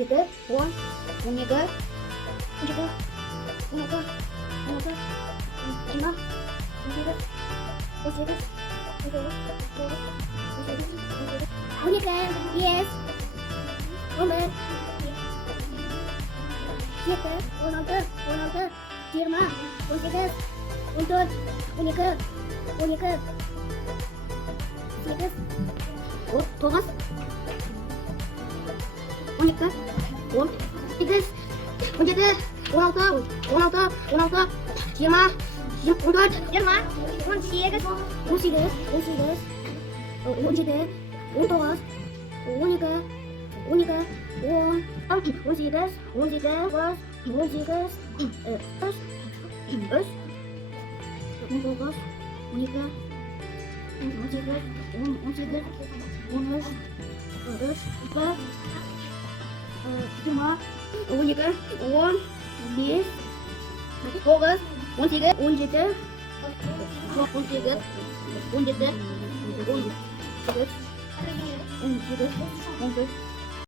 17, 10, 12, 17, 16, 16, 15, 18, 18, 19, yes, 15, 17, 16, 16, 20, 18, 17, 12, 12, 8, 9, 12, 10, 8, 17, 16, 16, 16, 20, 18, 20, 18, 18, 18, 17, 19, 12, 12, 10, 18, 18, 18, 19, 12, 18, 18, 13, 14, 20, 12, 10, 10, 9, 18, 17, 18, 17, 18, 17, 18, 19,